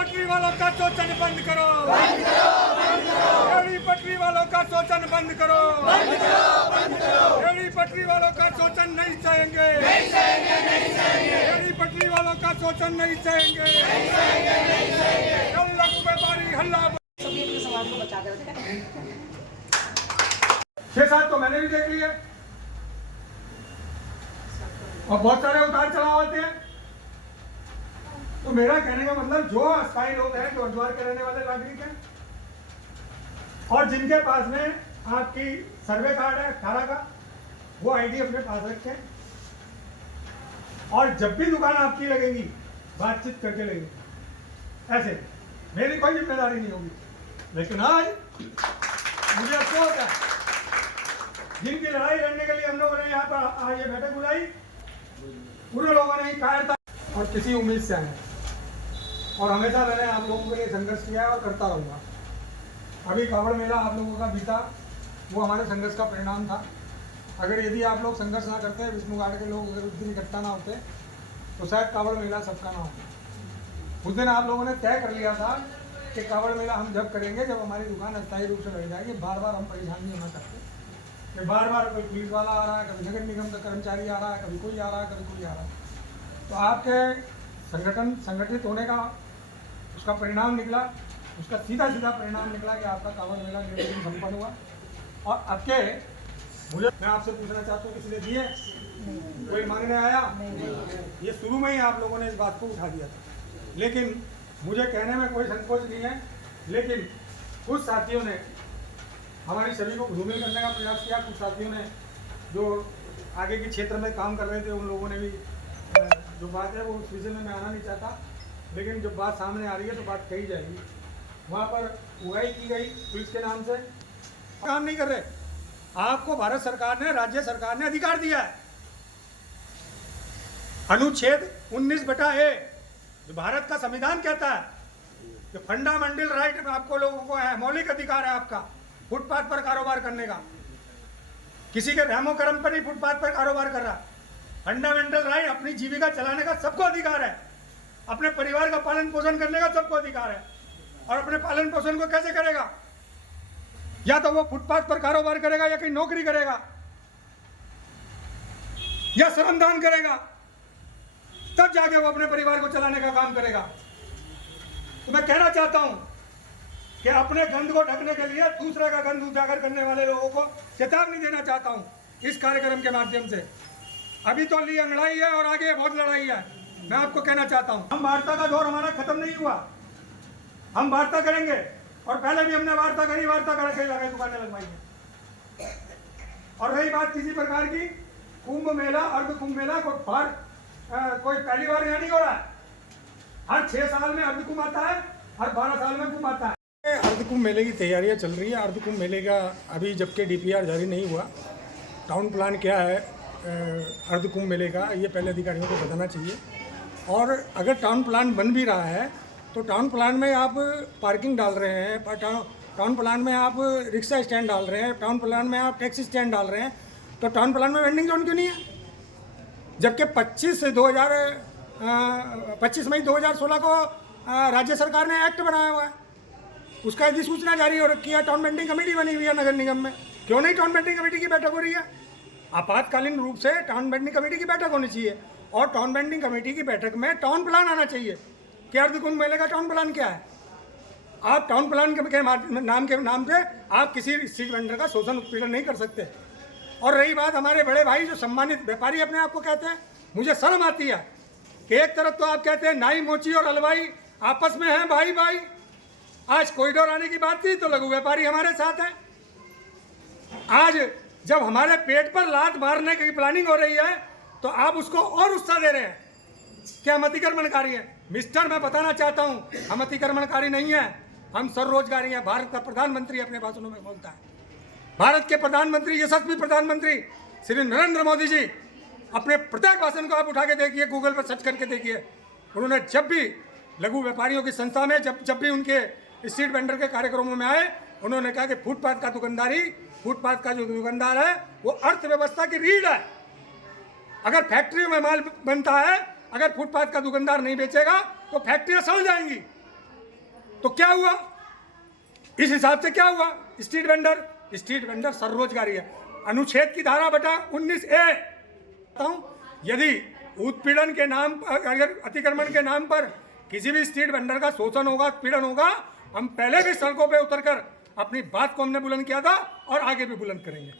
पटरी वालों का शोषण बंद करो, रेहड़ी पटरी वालों का शोषण बंद करो, रेहड़ी पटरी वालों का शोषण नहीं सहेंगे, रेहड़ी पटरी वालों का शोषण नहीं सहेंगे। लघु व्यापारी हल्ला। 6-7 तो मैंने भी देख लिए और बहुत सारे उतार चढ़ाव होते हैं। तो मेरा कहने का मतलब जो अस्थायी लोग हैं, जो हरिद्वार के रहने वाले नागरिक हैं और जिनके पास में आपकी सर्वे कार्ड है 18 का, वो आईडी अपने पास रखें और जब भी दुकान आपकी लगेगी बातचीत करके लगेगी। ऐसे मेरी कोई जिम्मेदारी नहीं होगी। लेकिन आज मुझे अफसोस है, जिनकी लड़ाई लड़ने के लिए हम लोगों ने यहाँ पर आज ये बैठक बुलाई, पूरे लोगों ने ही कायरता और किसी उम्मीद से आए और हमेशा मैंने आप लोगों के लिए संघर्ष किया है और करता रहूँगा। अभी कांवड़ मेला आप लोगों का बीता, वो हमारे संघर्ष का परिणाम था। अगर यदि आप लोग संघर्ष ना करते, विष्णु घाट के लोग अगर उस दिन इकट्ठा ना होते, तो शायद कांवड़ मेला सबका ना होता। उस दिन आप लोगों ने तय कर लिया था कि कांवड़ मेला हम जब करेंगे जब हमारी दुकान अस्थायी रूप से लग जाएगी। बार बार हम परेशान नहीं होना चाहते कि बार बार कोई पुलिस वाला आ रहा है, कभी नगर निगम का कर्मचारी आ रहा है, कभी कोई आ रहा है, कभी कोई आ रहा है। तो आपके संगठन संगठित होने का उसका परिणाम निकला, उसका सीधा परिणाम निकला कि आपका कांवड़ मेला निर्विघ्न संपन्न हुआ। और अब के मैं आपसे पूछना चाहता हूँ, किसी ने दिए? कोई मांगने आया? ये शुरू में ही आप लोगों ने इस बात को उठा दिया था। लेकिन मुझे कहने में कोई संकोच नहीं है, लेकिन कुछ साथियों ने हमारी सभी को धूमिल करने का प्रयास किया। कुछ साथियों ने जो आगे के क्षेत्र में काम कर रहे थे, उन लोगों ने भी जो बात है वो उस विषय में मैं आना नहीं चाहता, लेकिन जब बात सामने आ रही है तो बात कही जाएगी। वहाँ पर उगाई की गई पुलिस के नाम से, काम नहीं कर रहे। आपको भारत सरकार ने, राज्य सरकार ने अधिकार दिया है। अनुच्छेद 19(a) जो भारत का संविधान कहता है कि फंडामेंटल राइट आपको लोगों को है, मौलिक अधिकार है आपका फुटपाथ पर कारोबार करने का। किसी के रहमो करम पर ही फुटपाथ पर कारोबार कर रहा है। फंडामेंटल राइट, अपनी जीविका चलाने का सबको अधिकार है, अपने परिवार का पालन पोषण करने का सबको अधिकार है। और अपने पालन पोषण को कैसे करेगा? या तो वो फुटपाथ पर कारोबार करेगा, या कहीं नौकरी करेगा, या श्रमदान करेगा, तब जाके वो अपने परिवार को चलाने का काम करेगा। तो मैं कहना चाहता हूं कि अपने गंद को ढकने के लिए दूसरे का गंद उजागर करने वाले लोगों को चेतावनी देना चाहता हूं इस कार्यक्रम के माध्यम से। अभी तो ली अंगड़ाई है और आगे बहुत लड़ाई है। मैं आपको कहना चाहता हूं, हम वार्ता का दौर हमारा खत्म नहीं हुआ, हम वार्ता करेंगे। और पहले भी हमने वार्ता करी, वार्ता करके लगे दुकानें लगवाई है। और रही बात किसी प्रकार की, कुंभ मेला, अर्ध कुंभ मेला को कोई पहली बार यहाँ नहीं हो रहा है। हर 6 साल में अर्ध कुंभ आता है, हर 12 साल में कुंभ आता है। अर्ध कुंभ मेले की तैयारियां चल रही है। अर्ध कुंभ मेले का अभी जबकि DPR जारी नहीं हुआ, टाउन प्लान क्या है अर्ध कुंभ मेले का, ये पहले अधिकारियों को बताना चाहिए। और अगर टाउन प्लान बन भी रहा है तो टाउन प्लान में आप पार्किंग डाल रहे हैं, टाउन प्लान में आप रिक्शा स्टैंड डाल रहे हैं, टाउन प्लान में आप टैक्सी स्टैंड डाल रहे हैं, तो टाउन प्लान में वेंडिंग जोन क्यों नहीं है? जबकि 25 मई 2016 को राज्य सरकार ने एक्ट बनाया हुआ है, उसका अधिसूचना जारी हो रखी है, टाउन वेंडिंग कमेटी बनी हुई है नगर निगम में। क्यों नहीं टाउन वेंडिंग कमेटी की बैठक हो रही है? आपातकालीन रूप से टाउन वेंडिंग कमेटी की बैठक होनी चाहिए। और टाउन वेंडिंग कमेटी की बैठक में टाउन प्लान आना चाहिए कि अर्ध कुंभ मेले का टाउन प्लान क्या है। आप टाउन प्लान के नाम पे आप किसी स्ट्रीट वेंडर का शोषण उत्पीड़न नहीं कर सकते। और रही बात हमारे बड़े भाई जो सम्मानित व्यापारी अपने आप को कहते हैं, मुझे शर्म आती है कि एक तरफ तो आप कहते हैं नाई, मोची और हलवाई आपस में हैं भाई भाई। आज कॉरिडोर आने की बात थी तो लघु व्यापारी हमारे साथ है। आज जब हमारे पेट पर लात मारने की प्लानिंग हो रही है तो आप उसको और उत्साह दे रहे हैं कि हम अतिक्रमणकारी हैं। मिस्टर, मैं बताना चाहता हूं, हम अतिक्रमणकारी नहीं है, हम स्वरोजगारी हैं। भारत का प्रधानमंत्री अपने भाषणों में बोलता है, भारत के प्रधानमंत्री, यशस्वी प्रधानमंत्री श्री नरेंद्र मोदी जी अपने प्रत्येक भाषण को आप उठा के देखिए, गूगल पर सर्च करके देखिए, उन्होंने जब भी लघु व्यापारियों की संस्था में जब भी उनके स्ट्रीट वेंडर के कार्यक्रमों में आए, उन्होंने कहा कि फुटपाथ का दुकानदारी, फुटपाथ का जो दुकानदार है वो अर्थव्यवस्था की रीढ़ है। अगर फैक्ट्रियों में माल बनता है, अगर फुटपाथ का दुकानदार नहीं बेचेगा तो फैक्ट्रियां सड़ जाएंगी। तो क्या हुआ, इस हिसाब से क्या हुआ, स्ट्रीट वेंडर स्वरोजगारी है। अनुच्छेद की धारा बटा 19A यदि उत्पीड़न के नाम पर, अगर अतिक्रमण के नाम पर किसी भी स्ट्रीट वेंडर का शोषण होगा, उत्पीड़न होगा, हम पहले भी सड़कों पे उतरकर अपनी बात को हमने बुलंद किया था और आगे भी बुलंद करेंगे।